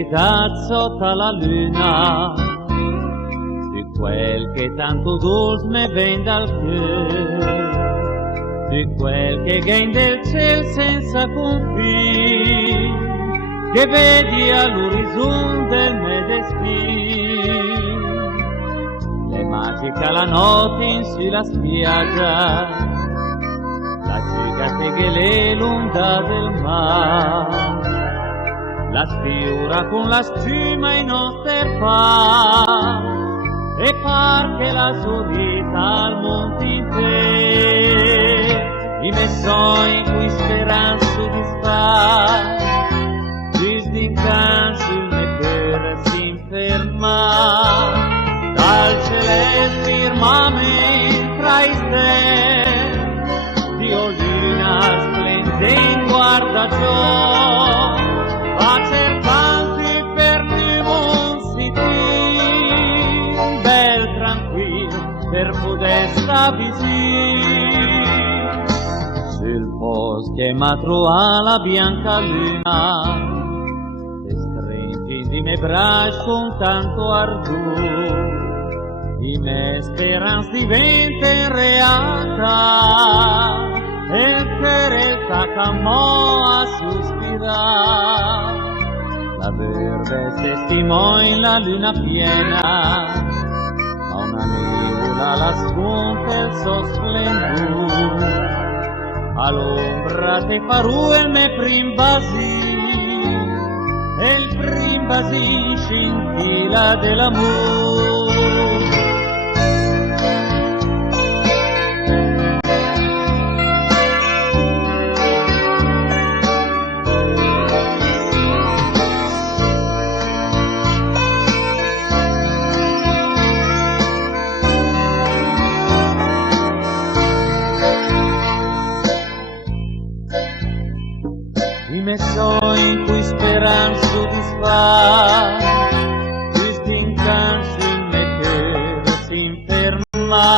verità sotto la luna, di quel che tanto dolce me ven dal cuore, di quel che gain del ciel senza confini, che vedi all'orizzonte del me destin. Le magica la notte in sulla spiaggia, la gigante che le l'onda del mar, la sfiora con la stima in nostre par, e par che la sua vita al monte intero, i me sogni cui speranza soddisfar, disdincanza il me cœur s'inferma, dal celeste firmamento tra i stelle, Dio luna splendente guarda giù, va cercanti per dimonsiti, bel tranquillo per modesta visita, sul posto che m'ha trovato la bianca luna, e stringi di me braccia con tanto ardore, di me speranza diventa in realtà, e il cuore t'accamò a sospirare. La verde testimonia la luna piena, ma una nuvola la sconta il suo splendore. All'ombra te farù il me prim basin, e il prim basin scintilla dell'amore. I me sogni cui speranza soddisfar, distincanza in me cœur s'inferma,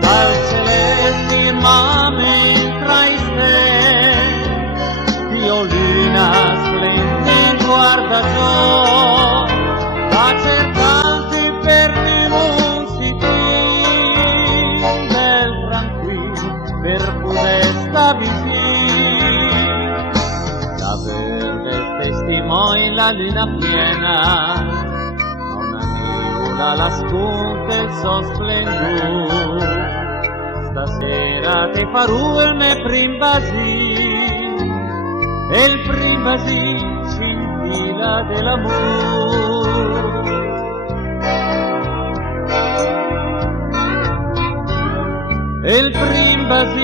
dal celeste firmamento tra i stelle, Dio luna splendente guarda giù, va cercanti per dimonsiti, bel tranquillo per modesta visita. Testimonia la luna piena, ma una nuvola la sconta il suo splendore. Stasera te farù il me prim basin, e il prim basin scintilla dell'amore. E il prim basin